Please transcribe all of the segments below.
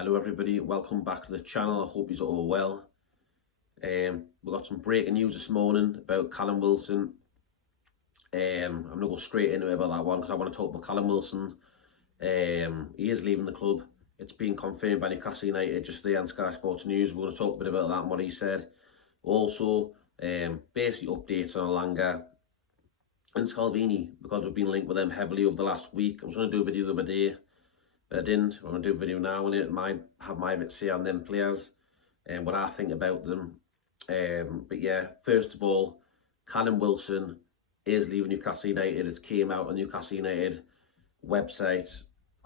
Hello everybody, welcome back to the channel. I hope you're all well. We've got some breaking news this morning about Callum Wilson. I'm going to go straight into it about that one because I want to talk about Callum Wilson. He is leaving the club. It's been confirmed by Newcastle United just today on Sky Sports News. We're going to talk a bit about that and what he said. Also, basically updates on Elanga and Salvini because we've been linked with them heavily over the last week. I was going to do a video the other day, but I didn't. I'm going to do a video now on it. I might have my bit to say on them players and what I think about them. But yeah, first of all, Callum Wilson is leaving Newcastle United. It came out on Newcastle United website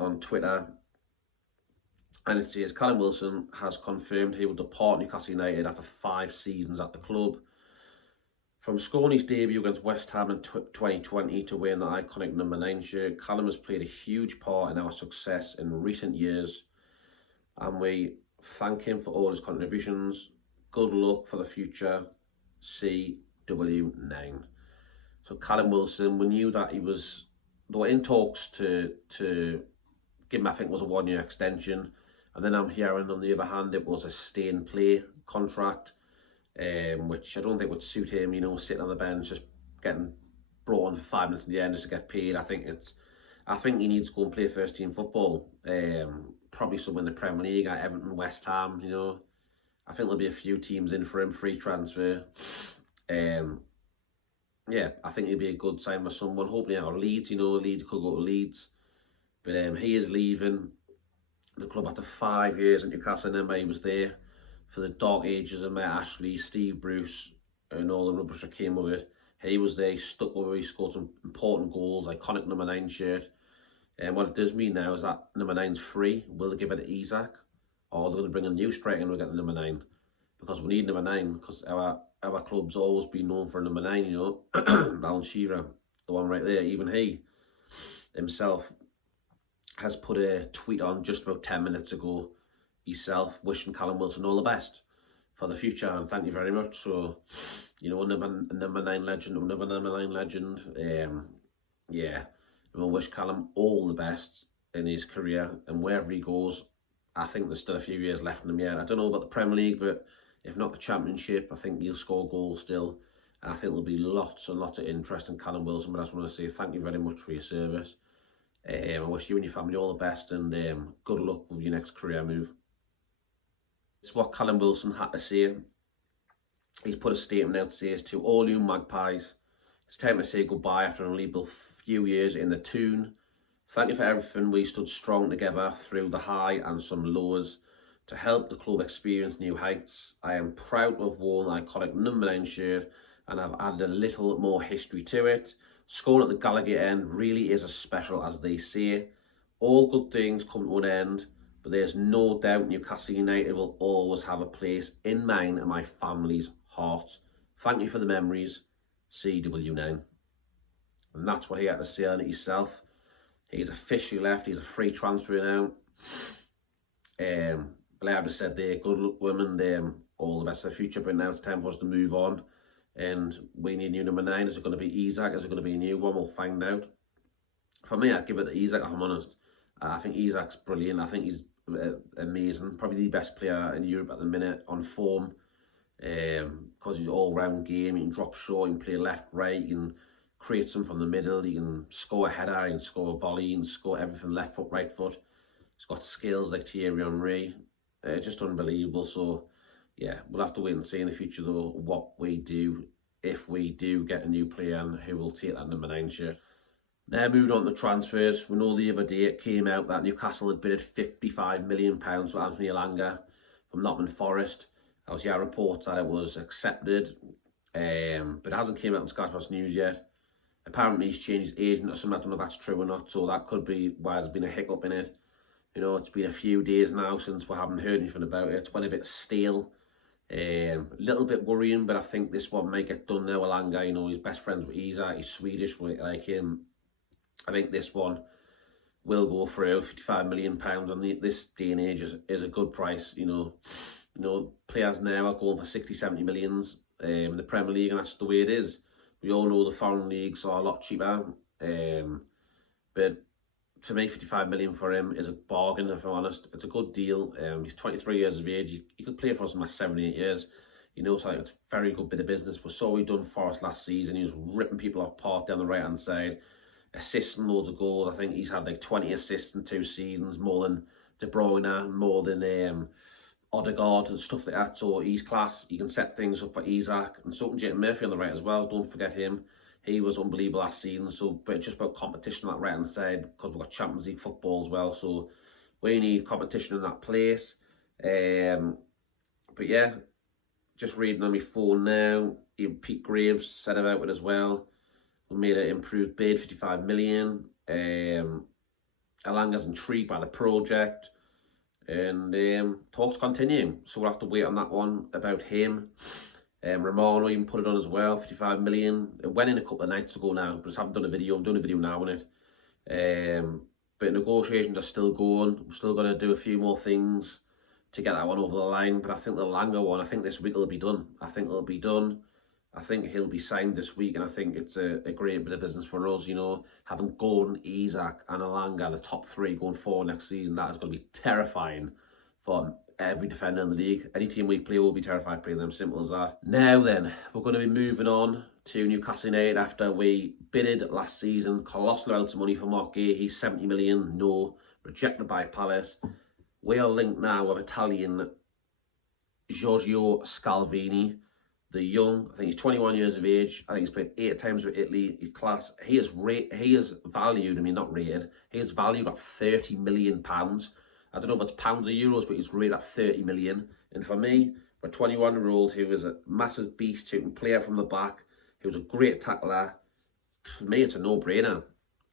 on Twitter. And it says, Callum Wilson has confirmed he will depart Newcastle United after 5 seasons at the club. From scoring his debut against West Ham in 2020 to wearing the iconic number 9 shirt, Callum has played a huge part in our success in recent years, and we thank him for all his contributions. Good luck for the future, CW9. So Callum Wilson, we knew that they were in talks to give him, I think, was a 1-year extension, and then I'm hearing on the other hand it was a stay and play contract. Which I don't think would suit him, sitting on the bench, just getting brought on for 5 minutes in the end just to get paid. I think he needs to go and play first team football. Probably somewhere in the Premier League, at Everton, West Ham, I think there'll be a few teams in for him, free transfer. Yeah, I think he'll be a good sign with someone. Hopefully out of Leeds, Leeds could go to Leeds. But he is leaving the club after 5 years at Newcastle. I remember he was there for the dark ages of Matt Ashley, Steve Bruce, and all the rubbish that came with it. He was there, he stuck with it, he scored some important goals, iconic number 9 shirt. And what it does mean now is that number 9's free. Will they give it to Isaac? Or they're going to bring a new striker and we'll get the number 9? Because we need number 9, because our club's always been known for number 9, Alan Shearer, the one right there. Even he himself has put a tweet on just about 10 minutes ago, himself wishing Callum Wilson all the best for the future and thank you very much. So, number 9 legend, another number 9 legend. Yeah, we'll wish Callum all the best in his career and wherever he goes. I think there's still a few years left in him yet. I don't know about the Premier League, but if not the Championship, I think he'll score goals still. And I think there'll be lots and lots of interest in Callum Wilson. But I just want to say thank you very much for your service. I wish you and your family all the best and good luck with your next career move. It's what Callum Wilson had to say. He's put a statement out to say to all you Magpies, it's time to say goodbye after an unbelievable few years in the Toon. Thank you for everything. We stood strong together through the high and some lows to help the club experience new heights. I am proud to have worn the iconic number 9 shirt and I've added a little more history to it. Scoring at the Gallagher end really is as special as they say. All good things come to an end, but there's no doubt Newcastle United will always have a place in mine and my family's heart. Thank you for the memories, CW9. And that's what he had to say on it himself. He's officially left. He's a free transfer now. Like I just said there, good luck women. All the best for the future. But now it's time for us to move on. And we need a new number 9. Is it going to be Isaac? Is it going to be a new one? We'll find out. For me, I'd give it to Isaac, if I'm honest. I think Isaac's brilliant. I think he's amazing. Probably the best player in Europe at the minute on form. Because he's all-round game. He can drop short, he can play left, right, he can create some from the middle, he can score a header, he can score a volley, he can score everything, left foot, right foot. He's got skills like Thierry Henry. Just unbelievable. So, yeah, we'll have to wait and see in the future, though, what we do, if we do get a new player and who will take that number 9 shirt. Now, moving on to transfers, we know the other day it came out that Newcastle had bid £55 million for Anthony Elanga from Nottingham Forest. I was hearing reports that it was accepted, but it hasn't came out on Sky Sports News yet. Apparently he's changed his agent or something. I don't know if that's true or not, so that could be why there's been a hiccup in it. It's been a few days now since we haven't heard anything about it. It's went a bit stale. A little bit worrying, but I think this one might get done now. Elanga, he's best friends with Isaac, he's Swedish, like him. I think this one will go through. £55 million on this day and age is a good price. Players now are going for 60, 70 millions in the Premier League, and that's the way it is. We all know the foreign leagues are a lot cheaper, but for me, 55 million for him is a bargain, if I'm honest. It's a good deal. He's 23 years of age. He could play for us in the last 7, 8 years. You know, so it's a very good bit of business. We saw what he done for us last season. He was ripping people apart down the right-hand side, assisting loads of goals. I think he's had like 20 assists in 2 seasons, more than De Bruyne, more than Odegaard and stuff like that. So he's class. He can set things up for Isaac, and so can Jake Murphy on the right as well. Don't forget him. He was unbelievable last season. So, but it's just about competition on that right hand side, because we've got Champions League football as well. So we need competition in that place. But yeah, just reading on my phone now. Pete Graves said about it as well. We made an improved bid, 55 million. Elanga's intrigued by the project, and talks continue. So we'll have to wait on that one about him. Romano even put it on as well, 55 million. It went in a couple of nights ago now, but I just haven't done a video. I'm doing a video now on it. But negotiations are still going. We're still going to do a few more things to get that one over the line. But I think the Elanga one, I think this week it'll be done. I think it'll be done. I think he'll be signed this week, and I think it's a great bit of business for us, you know. Having Gordon, Isaac and Elanga, the top 3 going forward next season, that is going to be terrifying for every defender in the league. Any team we play will be terrified playing them, simple as that. Now then, we're going to be moving on to Newcastle United after we bidded last season. Colossal amounts of money for Mark Gay. He's 70 million, no. Rejected by Palace. We are linked now with Italian Giorgio Scalvini, the young. I think he's 21 years of age. I think he's played 8 times with Italy. He's class. He is valued, I mean not rated, he is valued at £30 million. I don't know if it's pounds or euros, but he's rated at 30 million. And for me, for a 21-year-old who is a massive beast, who can play out from the back, who was a great tackler, for me, it's a no-brainer.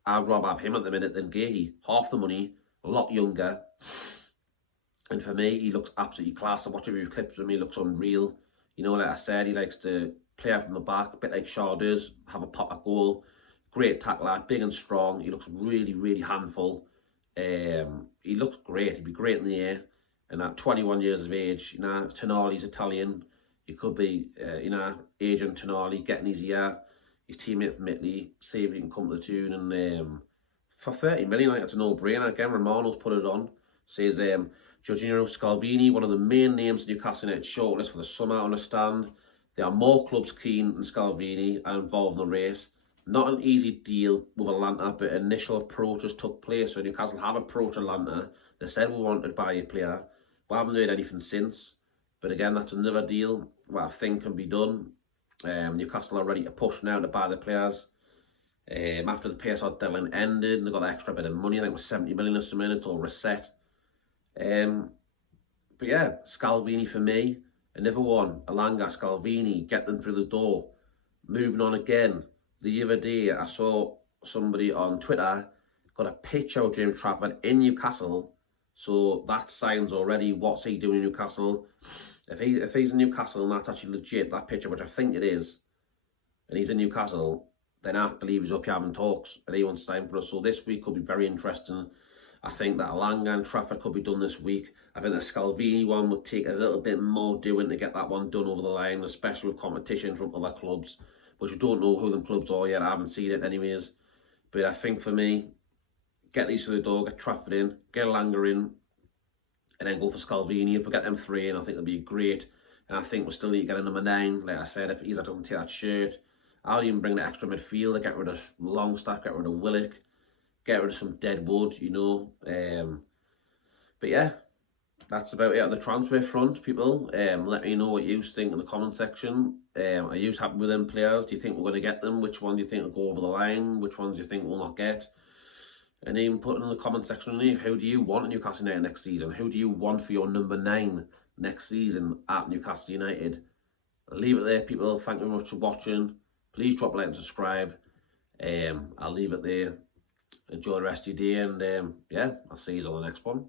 I'd rather have him at the minute than Gahey. Half the money, a lot younger. And for me, he looks absolutely class. I watch a few clips with him, he looks unreal. You know, like I said, he likes to play out from the back, a bit like Shaw does, have a pop at goal. Great tackler, big and strong. He looks really, really handful. He looks great. He'd be great in the air. And at 21 years of age, you know, Tonali's Italian. He could be, you know, agent Tonali, getting his year. His teammate from Italy, see if he can come to the Toon. And for 30 million, I think it's a no-brainer. Again, Romano's put it on. Says, Giorgio Scalvini, one of the main names in Newcastle United shortlist for the summer, I understand. There are more clubs keen than Scalvini and involved in the race. Not an easy deal with Atlanta, but initial approaches took place. So Newcastle have approached Atlanta. They said we wanted to buy a player. We haven't heard anything since. But again, that's another deal what I think can be done. Newcastle are ready to push now to buy the players. After the PSR deadline ended, they got an extra bit of money. I think it was 70 million or something. It's all reset. But yeah, Scalvini for me. Another one, Elanga, Scalvini, get them through the door. Moving on again. The other day, I saw somebody on Twitter got a picture of James Trafford in Newcastle. So that signs already what's he doing in Newcastle. If he's in Newcastle and that's actually legit, that picture, which I think it is, and he's in Newcastle, then I believe he's up here having talks and he wants to sign for us. So this week could be very interesting. I think that Elanga and Trafford could be done this week. I think the Scalvini one would take a little bit more doing to get that one done over the line, especially with competition from other clubs, which we don't know who them clubs are yet. I haven't seen it anyways. But I think for me, get these through the door, get Trafford in, get Elanga in, and then go for Scalvini. If we get them 3 in, I think it'll be great. And I think we still need to get a number 9. Like I said, if Isaac doesn't take that shirt, I'll even bring the extra midfielder, get rid of Longstaff, get rid of Willock, get rid of some dead wood, you know. But yeah, that's about it on the transfer front, people. Let me know what you think in the comment section. Are you happy with them players? Do you think we're going to get them? Which one do you think will go over the line? Which ones do you think we'll not get? And even put it in the comment section underneath. Who do you want at Newcastle United next season? Who do you want for your number 9 next season at Newcastle United? Leave it there, people. Thank you very much for watching. Please drop a like and subscribe. I'll leave it there. Enjoy the rest of your day, and yeah, I'll see you on the next one.